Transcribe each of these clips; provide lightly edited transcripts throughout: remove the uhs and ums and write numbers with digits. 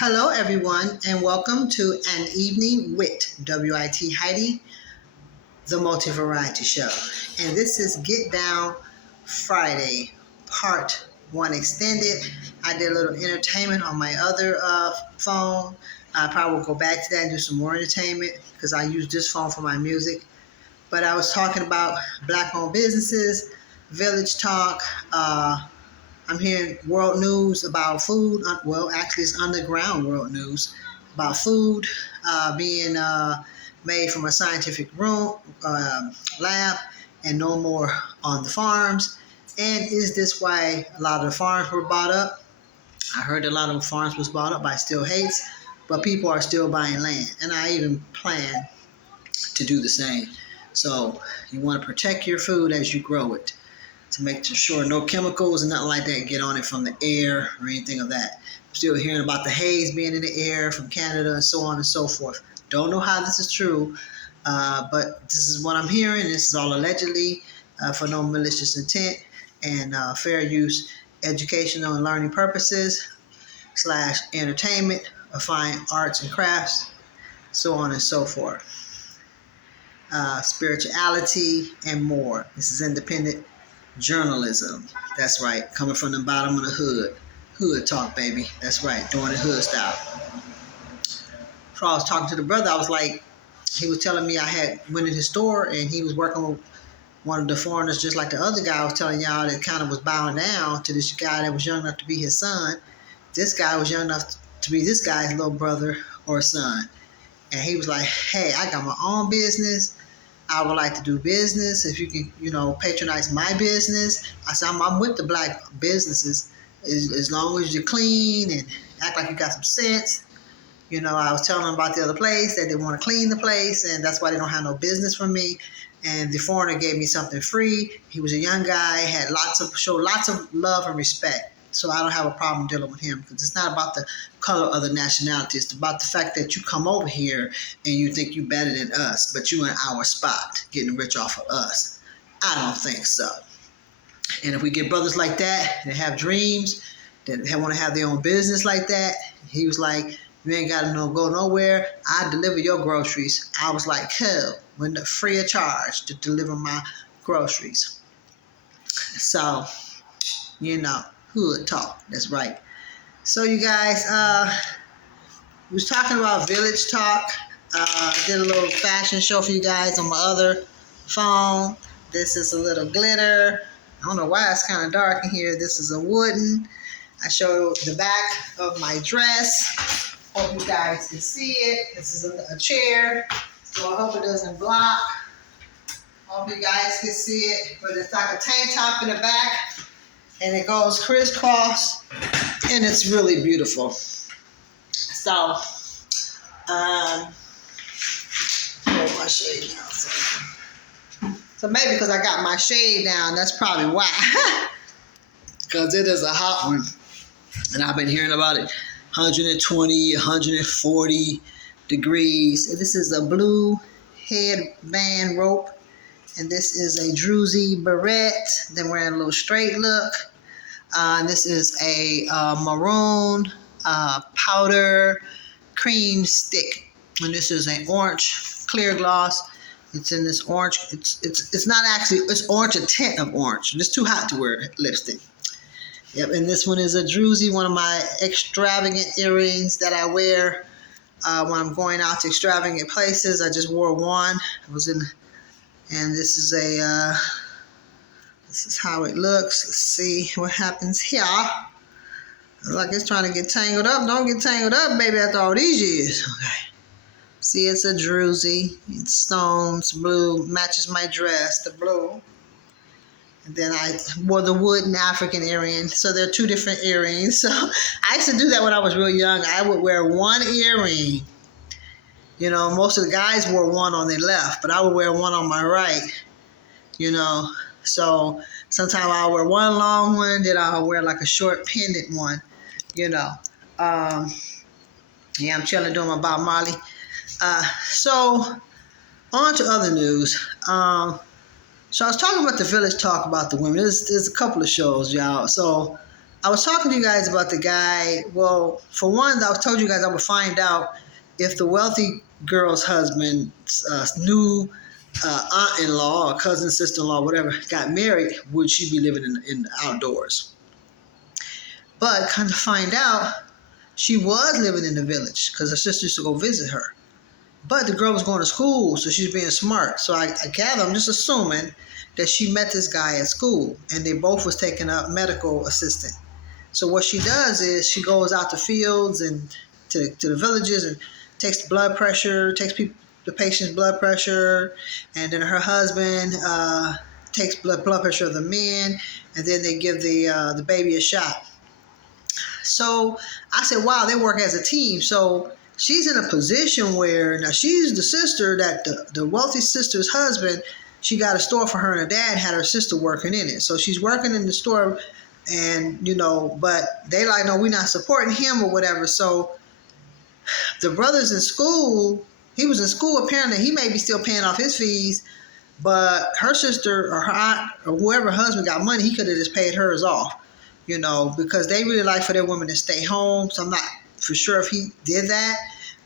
Hello, everyone, and welcome to An Evening with WIT Heidi, the Multi Variety Show. And this is Get Down Friday, Part 1 Extended. I did a little entertainment on my other phone. I probably will go back to that and do some more entertainment because I use this phone for my music. But I was talking about Black owned businesses, village talk. I'm hearing world news about food. Well, actually, it's underground world news about food being made from a scientific lab and no more on the farms. And is this why a lot of the farms were bought up? I heard a lot of the farms was bought up by Still Hates, but people are still buying land. And I even plan to do the same. So you want to protect your food as you grow it, to make sure no chemicals and nothing like that get on it from the air or anything of that. I'm still hearing about the haze being in the air from Canada and so on and so forth. Don't know how this is true, but this is what I'm hearing. This is all allegedly for no malicious intent and fair use, educational and learning purposes / entertainment of fine arts and crafts, so on and so forth. Spirituality and more. This is independent journalism. That's right. Coming from the bottom of the hood. Hood talk, baby. That's right. Doing it hood style. So I was talking to the brother. I was like, he was telling me I had went in his store and he was working with one of the foreigners just like the other guy I was telling y'all that kind of was bowing down to this guy that was young enough to be his son. This guy was young enough to be this guy's little brother or son. And he was like, hey, I got my own business. I would like to do business. If you can, patronize my business. I said, I'm with the black businesses as long as you're clean and act like you got some sense. I was telling them about the other place that they want to clean the place, and that's why they don't have no business from me. And the foreigner gave me something free. He was a young guy, showed lots of love and respect. So I don't have a problem dealing with him because it's not about the color of the nationality. It's about the fact that you come over here and you think you're better than us, but you in our spot, getting rich off of us. I don't think so. And if we get brothers like that that have dreams, that want to have their own business like that, he was like, you ain't got to go nowhere. I deliver your groceries. I was like, hell, when the free of charge to deliver my groceries. So, hood talk. That's right. So you guys, we was talking about village talk. Did a little fashion show for you guys on my other phone. This is a little glitter. I don't know why it's kind of dark in here. This is a wooden. I showed the back of my dress. Hope you guys can see it. This is a chair, so I hope it doesn't block. Hope you guys can see it. But it's like a tank top in the back. And it goes crisscross, and it's really beautiful. So, hold my shade down. So maybe because I got my shade down, that's probably why. Because it is a hot one, and I've been hearing about it, 120, 140 degrees. And this is a blue headband rope. And this is a druzy barrette. Then wearing a little straight look. This is a maroon powder cream stick. And this is an orange clear gloss. It's in this orange. It's not actually, it's orange, a tint of orange. It's too hot to wear lipstick. Yep, and this one is a druzy, one of my extravagant earrings that I wear when I'm going out to extravagant places. I just wore one. It was in. And this is this is how it looks. Let's see what happens here. Looks like it's trying to get tangled up. Don't get tangled up, baby, after all these years. Okay. See, it's a druzy. It's stones, blue, matches my dress, the blue. And then I wore the wooden African earring. So there are two different earrings. So I used to do that when I was real young. I would wear one earring. Most of the guys wore one on their left, but I would wear one on my right, So sometimes I'll wear one long one, then I'll wear like a short pendant one, I'm chilling doing my Bob Marley. So on to other news. So I was talking about the village talk about the women. There's a couple of shows, y'all. So I was talking to you guys about the guy. Well, for one, I told you guys I would find out if the wealthy girl's husband's new aunt-in-law or cousin, sister-in-law, whatever, got married, would she be living in the outdoors? But kind of find out, she was living in the village because her sister used to go visit her. But the girl was going to school, so she's being smart. So I gather, I'm just assuming that she met this guy at school, and they both was taking up medical assistant. So what she does is she goes out to fields and to the villages and takes the blood pressure, the patient's blood pressure, and then her husband takes blood pressure of the men, and then they give the baby a shot. So I said, wow, they work as a team. So she's in a position where now she's the sister that the wealthy sister's husband, she got a store for her, and her dad had her sister working in it. So she's working in the store, and but they like, no, we're not supporting him or whatever. So the brother's in school. He was in school. Apparently, he may be still paying off his fees, but her sister or her aunt or whoever husband got money, he could have just paid hers off, because they really like for their women to stay home. So I'm not for sure if he did that,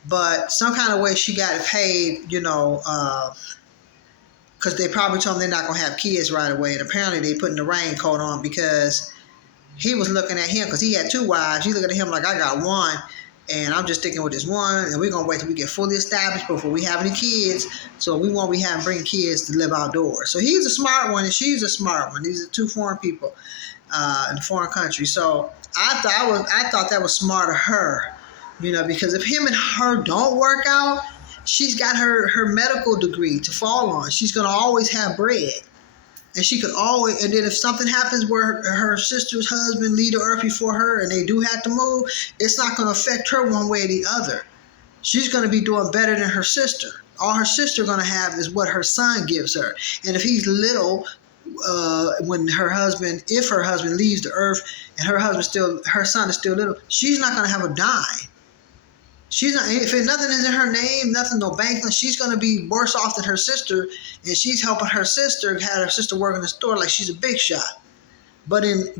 but some kind of way she got it paid, because they probably told him they're not going to have kids right away. And apparently they putting the raincoat on because he was looking at him because he had two wives. He's looking at him like, I got one, and I'm just sticking with this one, and we're going to wait till we get fully established before we have any kids. So we won't be bringing kids to live outdoors. So he's a smart one, and she's a smart one. These are two foreign people in a foreign country. So I thought that was smart of her, because if him and her don't work out, she's got her medical degree to fall on. She's going to always have bread. And she could always, and then if something happens where her sister's husband leave the earth before her and they do have to move, it's not going to affect her one way or the other. She's going to be doing better than her sister. All her sister going to have is what her son gives her. And if he's little, if her husband leaves the earth and her son is still little, she's not going to have a dime. She's not, if nothing is in her name, nothing, no bank, she's going to be worse off than her sister, and she's helping her sister, had her sister work in the store like she's a big shot. But in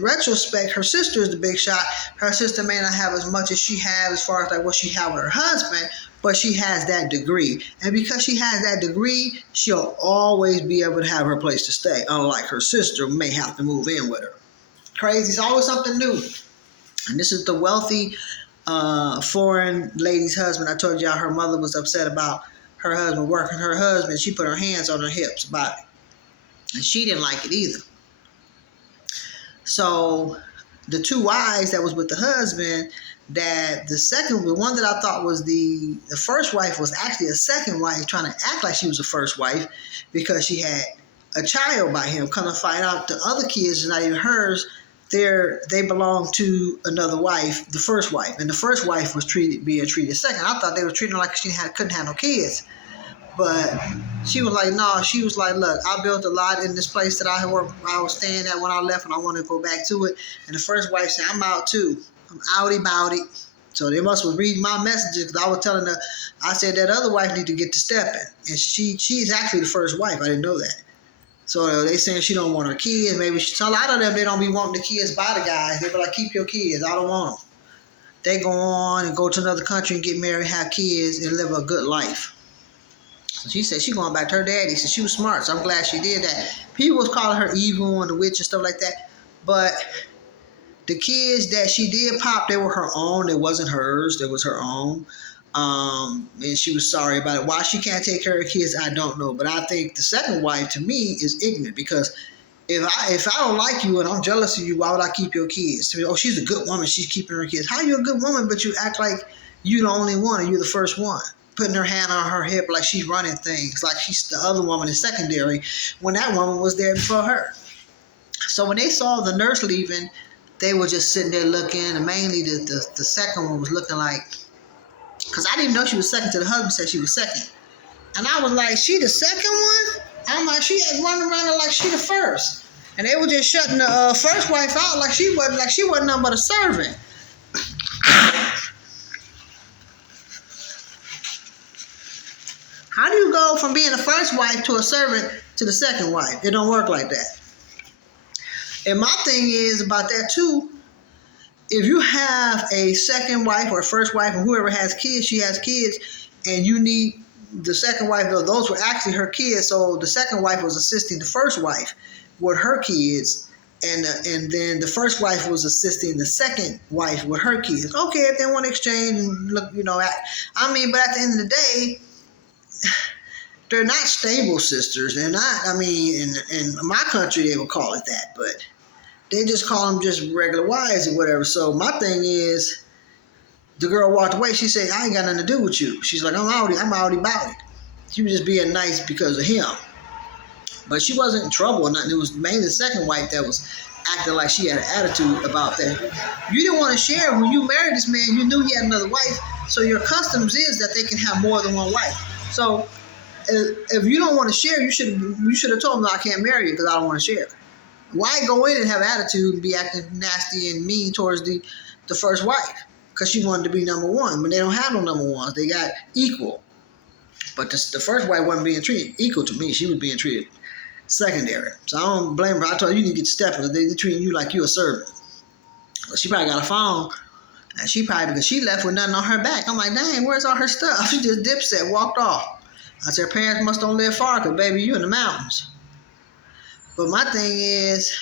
retrospect, her sister is the big shot. Her sister may not have as much as she has as far as like what she had with her husband, but she has that degree. And because she has that degree, she'll always be able to have her place to stay, unlike her sister who may have to move in with her. Crazy. It's always something new. And this is the wealthy foreign lady's husband. I told y'all her mother was upset about her husband working. Her husband, she put her hands on her hips about it. And she didn't like it either. So the two wives that was with the husband, that the one that I thought was the first wife was actually a second wife trying to act like she was the first wife because she had a child by him. Come to find out the other kids are not even hers. They belong to another wife, the first wife, and the first wife was being treated second. I thought they were treating her like she couldn't have no kids, but she was like, no. She was like, look, I built a lot in this place that I was staying at when I left, and I want to go back to it. And the first wife said, I'm out too. I'm outy about it. So they must have read my messages because I was telling her, I said that other wife need to get to stepping, and she's actually the first wife. I didn't know that. So they saying she don't want her kids. Maybe so a lot of them, they don't be wanting the kids by the guys. They be like, keep your kids. I don't want them. They go on and go to another country and get married, have kids, and live a good life. So she said she going back to her daddy. So she was smart. So I'm glad she did that. People was calling her evil and the witch and stuff like that. But the kids that she did pop, they were her own. It wasn't hers. It was her own. And she was sorry about it. Why she can't take care of kids, I don't know. But I think the second wife, to me, is ignorant because if I don't like you and I'm jealous of you, why would I keep your kids? To me, oh, she's a good woman. She's keeping her kids. How are you a good woman, but you act like you the only one and you're the first one? Putting her hand on her hip like she's running things, like she's the other woman is secondary when that woman was there before her. So when they saw the nurse leaving, they were just sitting there looking, and mainly the second one was looking like, because I didn't know she was second till the husband said she was second. And I was like, she the second one? I'm like, she ain't running around like she the first. And they were just shutting the first wife out like she wasn't nothing but a servant. How do you go from being the first wife to a servant to the second wife? It don't work like that. And my thing is about that too. If you have a second wife or first wife, or whoever has kids, she has kids, and you need the second wife, those were actually her kids. So the second wife was assisting the first wife with her kids, and then the first wife was assisting the second wife with her kids. Okay, if they want to exchange and look, I mean, but at the end of the day, they're not stable sisters. They're not. I mean, in my country, they would call it that, but they just call them just regular wives or whatever. So my thing is, the girl walked away. She said, "I ain't got nothing to do with you." She's like, I'm already about it." She was just being nice because of him. But she wasn't in trouble or nothing. It was mainly the second wife that was acting like she had an attitude about that. You didn't want to share. When you married this man, you knew he had another wife. So your customs is that they can have more than one wife. So if you don't want to share, you should have told him, "No, I can't marry you because I don't want to share." Why go in and have attitude and be acting nasty and mean towards the first wife? Because she wanted to be number one. When they don't have no number ones, they got equal. But the first wife wasn't being treated equal to me. She was being treated secondary. So I don't blame her. I told her, you need to get stepping. They're treating you like you're a servant. But she probably got a phone. And because she left with nothing on her back. I'm like, dang, where's all her stuff? She just dipset, walked off. I said, her parents must don't live far because, baby, you in the mountains. But my thing is,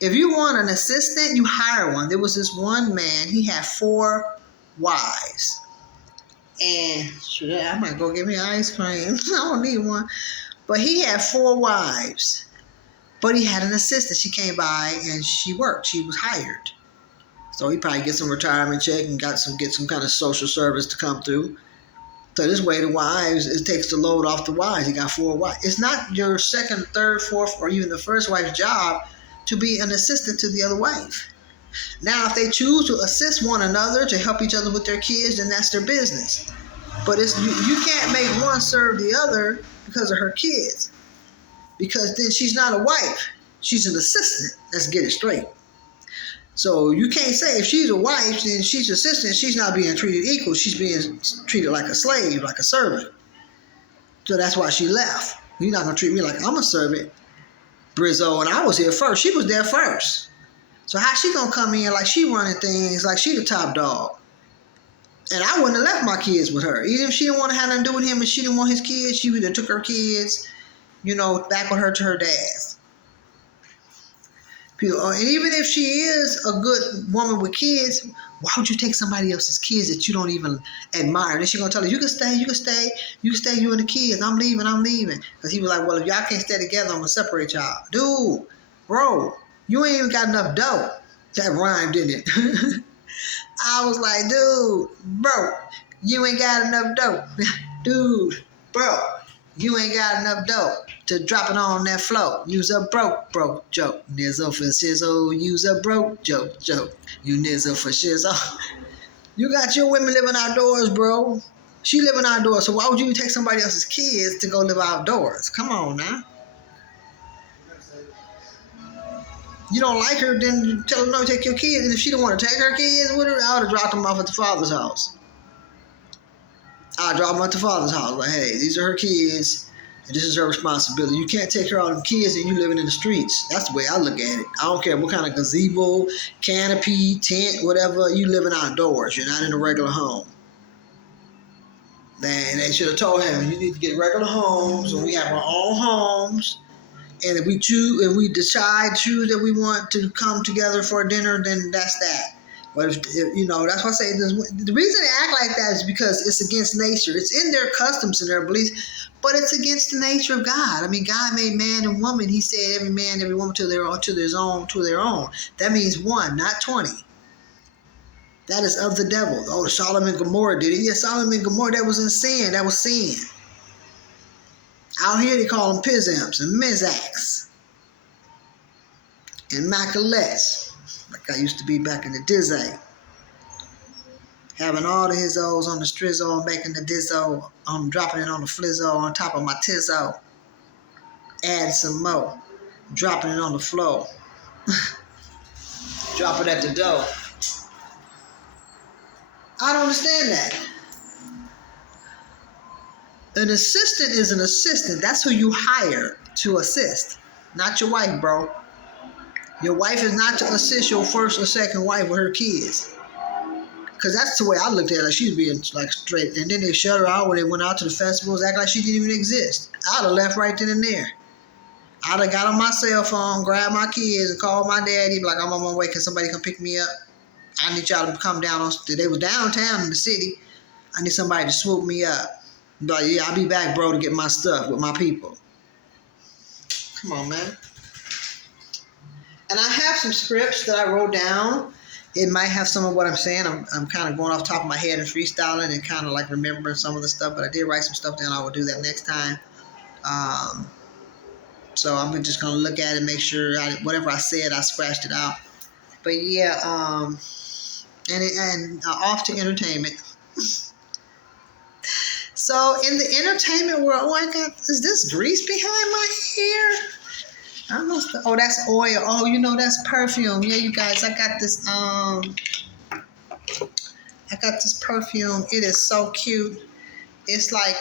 if you want an assistant, you hire one. There was this one man, he had 4 wives. And I might go get me ice cream. I don't need one. But he had 4 wives. But he had an assistant. She came by and she worked. She was hired. So he probably get some retirement check and get some kind of social service to come through. So this way the wives, it takes the load off the wives. He got 4 wives. It's not your second, third, fourth, or even the first wife's job to be an assistant to the other wife. Now, if they choose to assist one another to help each other with their kids, then that's their business. But you can't make one serve the other because of her kids. Because then she's not a wife. She's an assistant. Let's get it straight. So you can't say if she's a wife, then she's an assistant, she's not being treated equal. She's being treated like a slave, like a servant. So that's why she left. You're not going to treat me like I'm a servant, Brizzo, and I was here first. She was there first. So how she going to come in like she running things, like she the top dog? And I wouldn't have left my kids with her. Even if she didn't want to have nothing to do with him and she didn't want his kids, she would have took her kids, back with her to her dad's. And even if she is a good woman with kids, why would you take somebody else's kids that you don't even admire? Then she's going to tell her, you can stay, you and the kids. I'm leaving. Because he was like, well, if y'all can't stay together, I'm going to separate y'all. Dude, bro, you ain't even got enough dough. That rhymed, didn't it? I was like, dude, bro, you ain't got enough dough. Dude, bro, you ain't got enough dough to drop it on that floor. Use a broke joke. Nizzle for shizzle. Use a broke joke. You nizzle for shizzle. You got your women living outdoors, bro. She living outdoors, so why would you take somebody else's kids to go live outdoors? Come on now. You don't like her, then you tell her no, take your kids. And if she don't want to take her kids with her, I would have dropped them off at the father's house. I'll drop them at the father's house. Like, hey, these are her kids, and this is her responsibility. You can't take care of all them kids and you living in the streets. That's the way I look at it. I don't care what kind of gazebo, canopy, tent, whatever, you living outdoors. You're not in a regular home. Then they should have told him, you need to get regular homes, and we have our own homes. And if we choose that we want to come together for dinner, then that's that. But if that's why I say the reason they act like that is because it's against nature. It's in their customs and their beliefs, but it's against the nature of God. I mean, God made man and woman. He said every man, every woman to their own. That means one, not 20. That is of the devil. Oh, Sodom and Gomorrah did it. Yeah, Sodom and Gomorrah, that was in sin. That was sin. Out here they call them Pizamps and Mizaks and Macalettes, like I used to be back in the Dizzy. Having all the hizzos on the strizzo and making the dizzo, dropping it on the flizzo on top of my tizzo. Adding some more, dropping it on the floor. Drop it at the door. I don't understand that. An assistant is an assistant. That's who you hire to assist. Not your wife, bro. Your wife is not to assist your first or second wife with her kids. Because that's the way I looked at her. Like she was being like straight. And then they shut her out when they went out to the festivals, act like she didn't even exist. I'd have left right then and there. I'd have got on my cell phone, grabbed my kids, and called my daddy. Be like, I'm on my way. Can somebody come pick me up? I need y'all to come down. They was downtown in the city. I need somebody to swoop me up. But yeah, I'll be back, bro, to get my stuff with my people. Come on, man. And I have some scripts that I wrote down. It might have some of what I'm saying. I'm kind of going off the top of my head and freestyling and kind of like remembering some of the stuff. But I did write some stuff down. I will do that next time. So I'm just going to look at it and make sure whatever I said, I scratched it out. But yeah, and off to entertainment. So in the entertainment world, oh, is this grease behind my hair? Oh, that's oil. Oh, that's perfume. Yeah, you guys, I got this perfume. It is so cute. It's like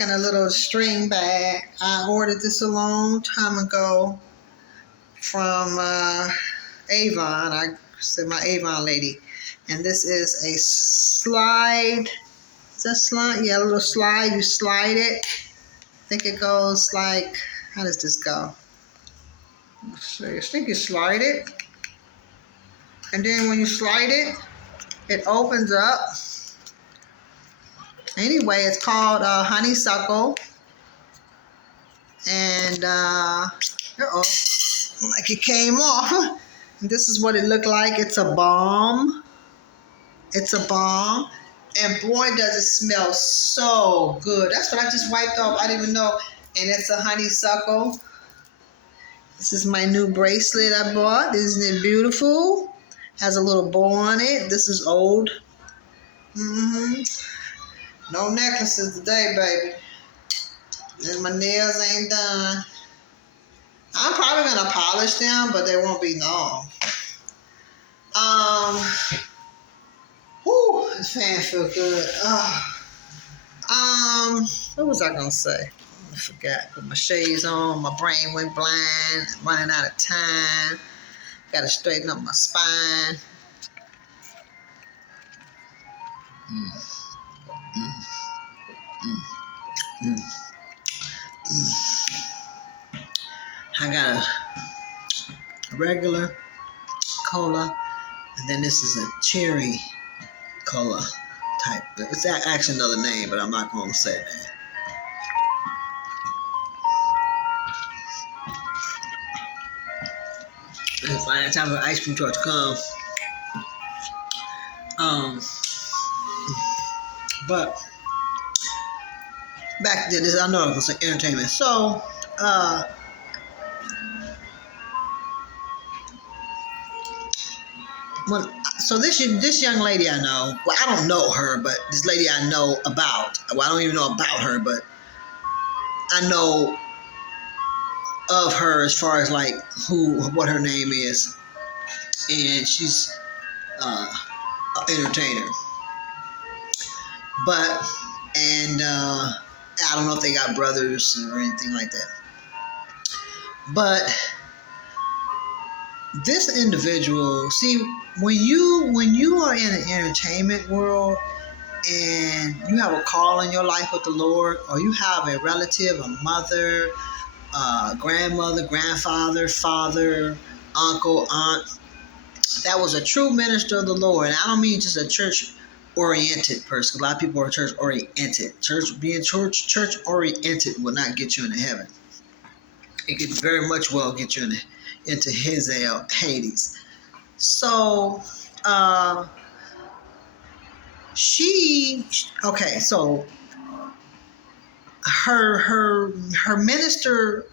in a little string bag. I ordered this a long time ago from Avon. I said my Avon lady. And this is a slide. Is that slide? Yeah, a little slide. You slide it. I think it goes like, how does this go? I think you slide it. And then when you slide it, it opens up. Anyway, it's called honeysuckle. And, like it came off. And this is what it looked like. It's a balm. It's a balm. And boy, does it smell so good. That's what I just wiped off. I didn't even know. And it's a honeysuckle. This is my new bracelet I bought. Isn't it beautiful? Has a little bow on it. This is old. No necklaces today, baby. And my nails ain't done. I'm probably going to polish them, but they won't be long. Whew, this fan feel good. What was I going to say? I forgot. Put my shades on. My brain went blind. I'm running out of time. Got to straighten up my spine. I got a regular cola, and then this is a cherry cola type. It's actually another name, but I'm not going to say that. It's fine. Time for the ice cream truck to come. But back to this, I know it was like entertainment. So, this young lady I know, well, I don't know her, but this lady I know about, well, I don't even know about her, but I know of her as far as like what her name is, and she's an entertainer. I don't know if they got brothers or anything like that. But this individual, see, when you are in an entertainment world and you have a call in your life with the Lord, or you have a relative, a mother, grandmother, grandfather, father, uncle, aunt, that was a true minister of the Lord. And I don't mean just a church-oriented person. A lot of people are church-oriented. Being church-oriented will not get you into heaven. It could very much well get you into his Hades. So, so her minister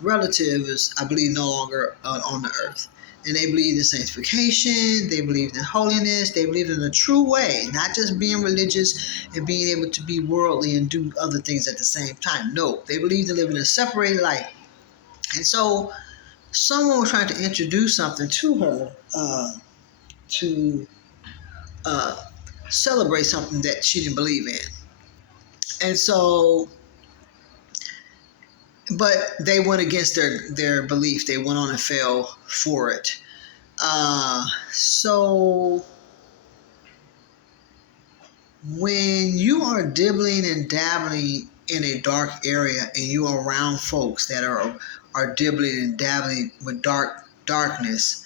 relatives, I believe, no longer on the earth. And they believe in sanctification, they believe in holiness, they believe in a true way, not just being religious and being able to be worldly and do other things at the same time. No, they believe in living a separated life. And so someone was trying to introduce something to her to celebrate something that she didn't believe in. And so but they went against their belief. They went on and fell for it. So when you are dibbling and dabbling in a dark area and you are around folks that are dibbling and dabbling with darkness,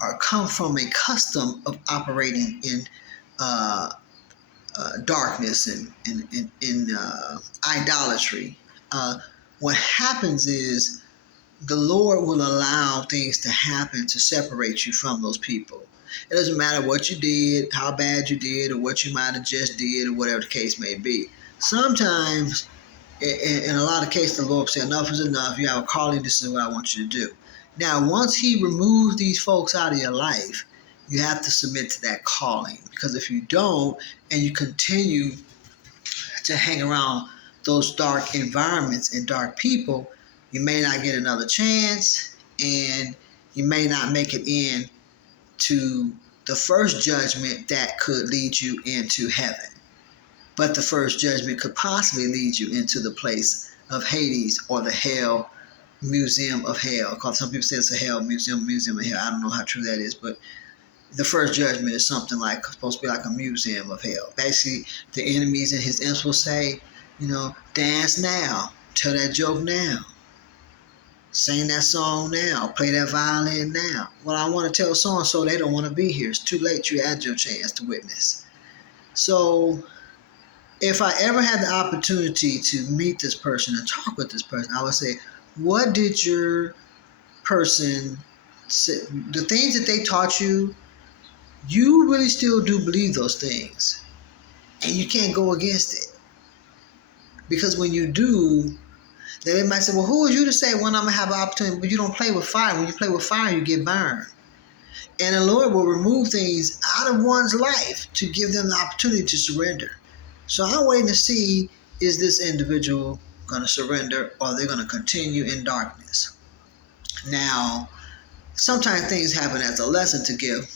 are come from a custom of operating in uh, darkness and in idolatry. Uh, what happens is the Lord will allow things to happen to separate you from those people. It doesn't matter what you did, how bad you did, or what you might have just did, or whatever the case may be. Sometimes, in a lot of cases, the Lord will say, enough is enough. You have a calling. This is what I want you to do. Now, once He removes these folks out of your life, you have to submit to that calling. Because if you don't, and you continue to hang around those dark environments and dark people, you may not get another chance, and you may not make it in to the first judgment that could lead you into heaven. But the first judgment could possibly lead you into the place of Hades, or the hell museum of hell. Because some people say it's a hell museum of hell. I don't know how true that is, but the first judgment is something like supposed to be like a museum of hell. Basically, the enemies and his imps will say, dance now, tell that joke now, sing that song now, play that violin now. Well, I want to tell so and so they don't want to be here. It's too late. You had your chance to witness. So, if I ever had the opportunity to meet this person and talk with this person, I would say, what did your person say? The things that they taught you, you really still do believe those things, and you can't go against it, because when you do, then they might say, well, who are you to say when I'm going to have an opportunity? But you don't play with fire. When you play with fire, you get burned. And the Lord will remove things out of one's life to give them the opportunity to surrender. So I'm waiting to see, is this individual going to surrender, or they're going to continue in darkness? Now, sometimes things happen as a lesson to give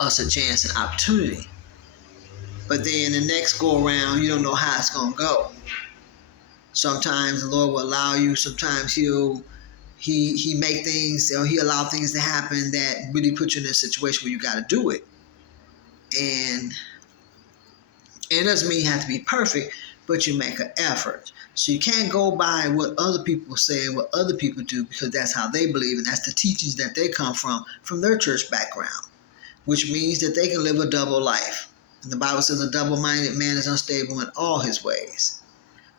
us a chance and opportunity. But then the next go around, you don't know how it's going to go. Sometimes the Lord will allow you. Sometimes he make things, or he allow things to happen that really put you in a situation where you got to do it. And it doesn't mean you have to be perfect, but you make an effort. So you can't go by what other people say and what other people do, because that's how they believe, and that's the teachings that they come from their church background, which means that they can live a double life. And the Bible says a double-minded man is unstable in all his ways.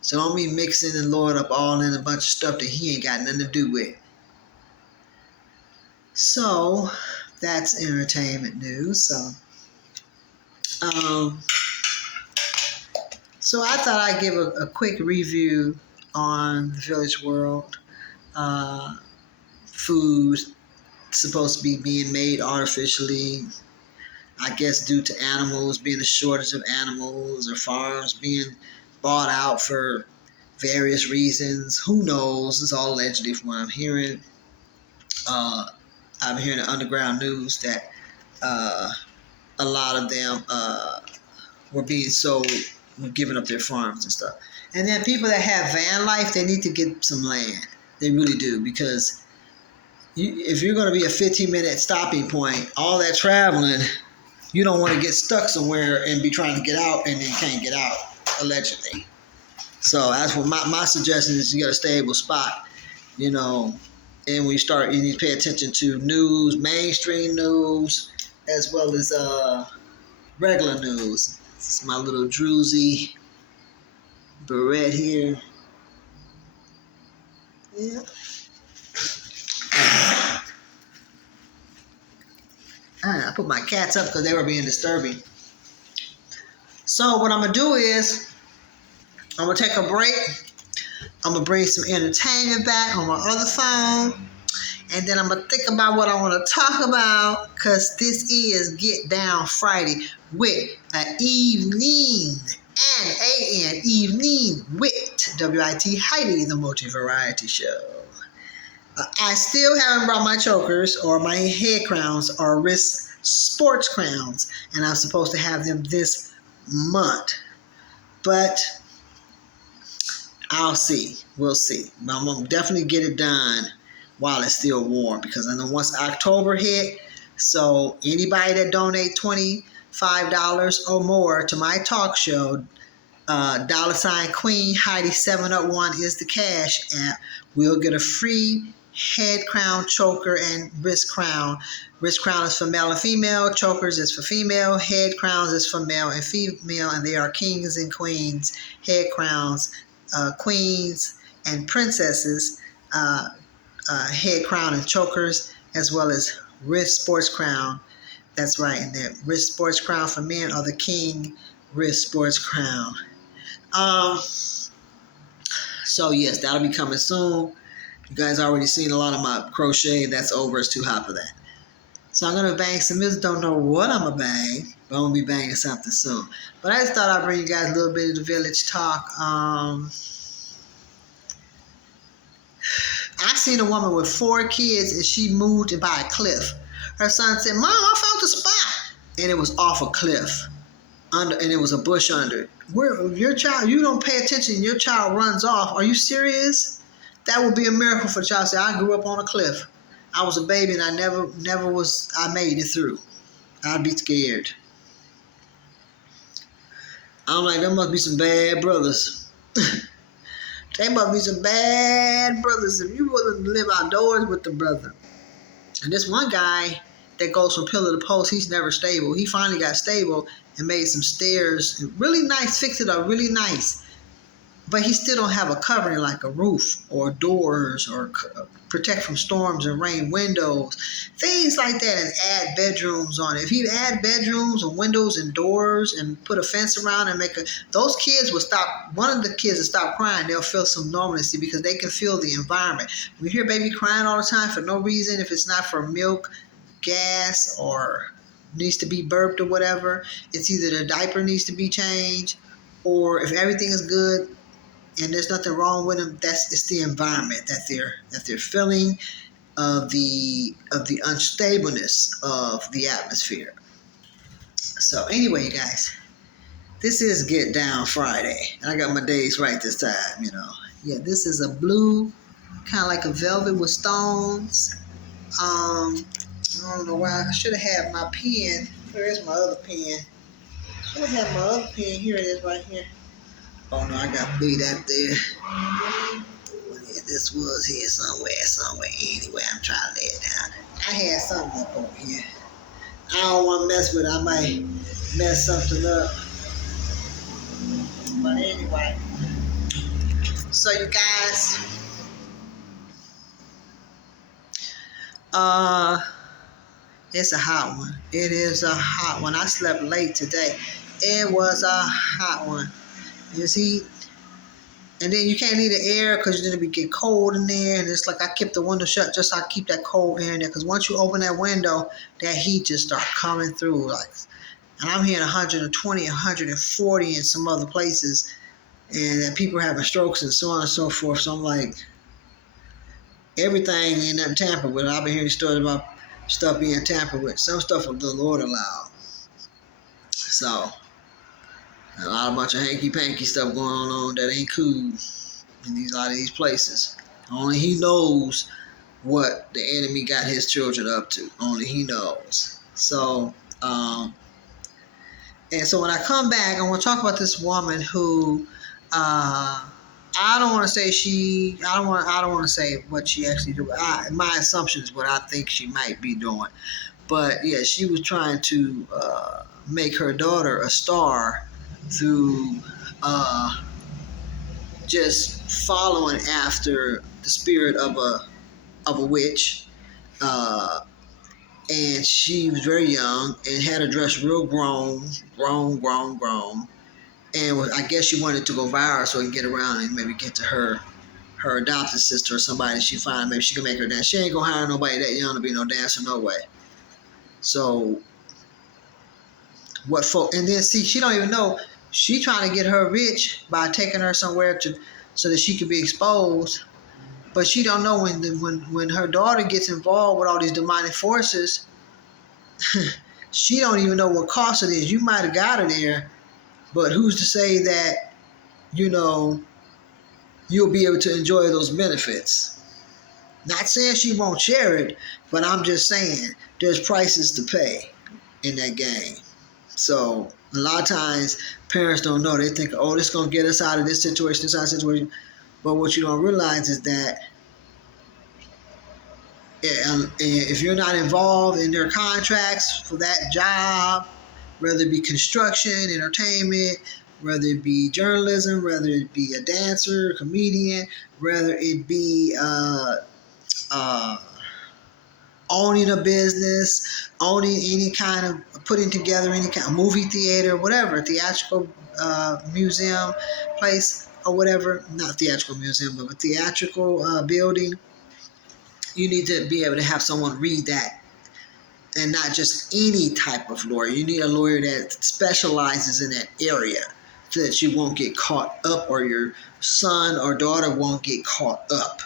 So don't be mixing the Lord up all in a bunch of stuff that he ain't got nothing to do with. So that's entertainment news. So I thought I'd give a quick review on the Village World. Food supposed to be being made artificially, I guess due to animals, being a shortage of animals, or farms being bought out for various reasons. Who knows? It's all allegedly from what I'm hearing. I've been hearing the underground news that a lot of them were being sold, were giving up their farms and stuff. And then people that have van life, they need to get some land. They really do, because if you're going to be a 15-minute stopping point, all that traveling, you don't want to get stuck somewhere and be trying to get out and then can't get out, allegedly. So that's what my suggestion is: you got a stable spot, and when you need to pay attention to news, mainstream news, as well as regular news. This is my little druzy beret here. Yeah. I put my cats up because they were being disturbing. So what I'm going to do is, I'm going to take a break. I'm going to bring some entertainment back on my other phone. And then I'm going to think about what I want to talk about, because this is Get Down Friday with an evening and A.N. evening with W.I.T. Heidi, the multi-variety show. I still haven't brought my chokers or my head crowns or wrist sports crowns, and I'm supposed to have them this month. But I'll see. We'll see. But I'm gonna definitely get it done while it's still warm, because I know once October hit, so anybody that donate $25 or more to my talk show, $Queen Heidi 701 is the cash app. We'll get a free head crown, choker, and wrist crown. Wrist crown is for male and female. Chokers is for female. Head crowns is for male and female, and they are kings and queens. Head crowns, queens and princesses. Head crown and chokers, as well as wrist sports crown. That's right, and the wrist sports crown for men are the king wrist sports crown. So yes, that'll be coming soon. You guys already seen a lot of my crochet. That's over. It's too hot for that. So I'm gonna bang some music. Don't know what I'm gonna bang, but I'm gonna be banging something soon. But I just thought I'd bring you guys a little bit of the village talk. I seen a woman with 4 kids and she moved by a cliff. Her son said, "Mom, I found a spot," and it was off a cliff, and it was a bush under it. Where your child, you don't pay attention, your child runs off. Are you serious? That would be a miracle for the child. Say, I grew up on a cliff. I was a baby and I I made it through. I'd be scared. I'm like, there must be some bad brothers. They must be some bad brothers if you willing to live outdoors with the brother. And this one guy that goes from pillar to post, he's never stable. He finally got stable and made some stairs. Really nice, fixed it up really nice. But he still don't have a covering like a roof or doors or protect from storms and rain, windows, things like that, and add bedrooms on it. If he add bedrooms and windows and doors and put a fence around and those kids will stop. One of the kids will stop crying. They'll feel some normalcy because they can feel the environment. We hear baby crying all the time for no reason. If it's not for milk, gas, or needs to be burped or whatever, it's either the diaper needs to be changed, or if everything is good and there's nothing wrong with them, it's the environment that they're feeling, of the unstableness of the atmosphere. So anyway, you guys, this is Get Down Friday, and I got my days right this time. Yeah, this is a blue, kind of like a velvet with stones. I don't know why. I should have had my pen. Where's my other pen? I should have had my other pen. Here it is, right here. Oh no, I got beat out there. Yeah, this was here somewhere. Anyway, I'm trying to lay it down. I had something up over here. I don't want to mess with it. I might mess something up. But anyway. So you guys, it's a hot one. It is a hot one. I slept late today. It was a hot one. You see, and then you can't leave the air because then it get cold in there, and it's like I kept the window shut just so I keep that cold air in there, because once you open that window, that heat just start coming through, and I'm hearing 120, 140 in some other places, and that people are having strokes and so on and so forth. So I'm like, everything ain't nothing tampered with. I've been hearing stories about stuff being tampered with. Some stuff the Lord allowed. So a bunch of hanky-panky stuff going on that ain't cool in a lot of these places. Only he knows what the enemy got his children up to. Only he knows. So, and so when I come back, I want to talk about this woman who, I don't want to say I don't want to say what she actually did. My assumption is what I think she might be doing. But yeah, she was trying to make her daughter a star through just following after the spirit of a witch, and she was very young and had her dress real grown, and I guess she wanted to go viral so we can get around and maybe get to her adopted sister or somebody she find. Maybe she can make her dance. She ain't gonna hire nobody that young to be no dancer, no way. So what folk, and then see, she don't even know. She trying to get her rich by taking her somewhere so that she could be exposed, but she don't know when her daughter gets involved with all these demonic forces. She don't even know what cost it is. You might have got her there, but who's to say that you'll be able to enjoy those benefits. Not saying she won't share it, but I'm just saying there's prices to pay in that game. So a lot of times parents don't know. They think, oh, this is going to get us out of this situation, this out of situation. But what you don't realize is that if you're not involved in their contracts for that job, whether it be construction, entertainment, whether it be journalism, whether it be a dancer, a comedian, whether it be owning a business, owning any kind of, putting together any kind of movie theater, whatever, theatrical museum, place, or whatever, not theatrical museum, but a theatrical building, you need to be able to have someone read that, and not just any type of lawyer. You need a lawyer that specializes in that area so that you won't get caught up, or your son or daughter won't get caught up.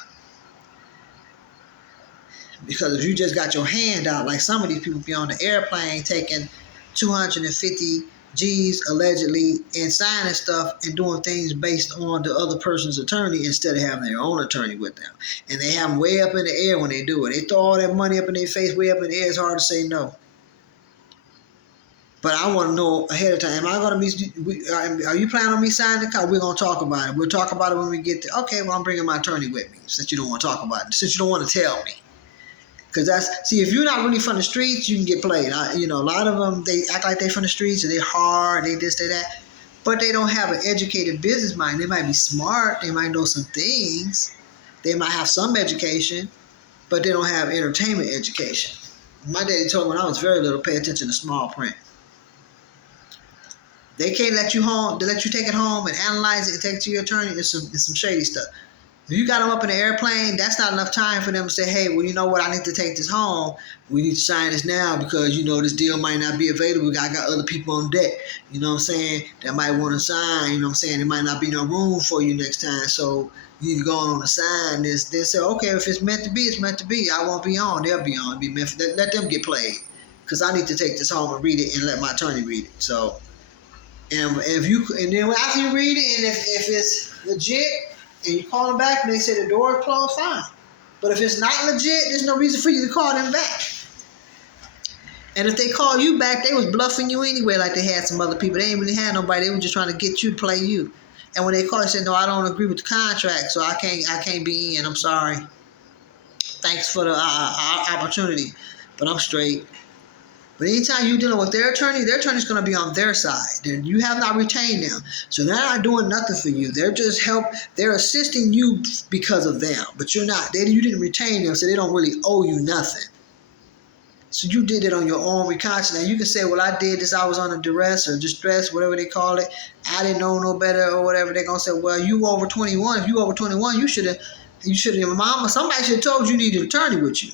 Because if you just got your hand out, like some of these people be on the airplane taking 250 G's allegedly and signing stuff and doing things based on the other person's attorney instead of having their own attorney with them. And they have them way up in the air when they do it. They throw all that money up in their face, way up in the air. It's hard to say no. But I want to know ahead of time, am I going to be, are you planning on me signing the card? We're going to talk about it. We'll talk about it when we get there. Okay, well, I'm bringing my attorney with me since you don't want to talk about it, since you don't want to tell me. Because if you're not really from the streets, you can get played. A lot of them, they act like they're from the streets, and they're hard, they this, they that. But they don't have an educated business mind. They might be smart, they might know some things, they might have some education, but they don't have entertainment education. My daddy told me when I was very little, pay attention to small print. They can't let you home, they let you take it home and analyze it and take it to your attorney. It's some shady stuff. If you got them up in the airplane, that's not enough time for them to say, hey, well, you know what, I need to take this home. We need to sign this now because, this deal might not be available. I got other people on deck, you know what I'm saying, that might want to sign, you know what I'm saying. There might not be no room for you next time, so you need to go on and sign this. They say, okay, if it's meant to be, it's meant to be. I won't be on. They'll be on. Let them get played because I need to take this home and read it and let my attorney read it. So, and then after you read it, and if it's legit, and you call them back and they say the door is closed, fine. But if it's not legit, there's no reason for you to call them back. And if they call you back, they was bluffing you anyway, like they had some other people. They ain't really had nobody. They were just trying to get you to play you. And when they call, they said, no, I don't agree with the contract, so I can't be in. I'm sorry. Thanks for the opportunity, but I'm straight. But anytime you're dealing with their attorney's going to be on their side. And you have not retained them. So they're not doing nothing for you. They're assisting you because of them. But you're not. You didn't retain them, so they don't really owe you nothing. So you did it on your own reconciliation. And you can say, well, I did this. I was under duress or distress, whatever they call it. I didn't know no better or whatever. They're going to say, well, you over 21. If you over 21, you should have, your mama, somebody should have told you need an attorney with you.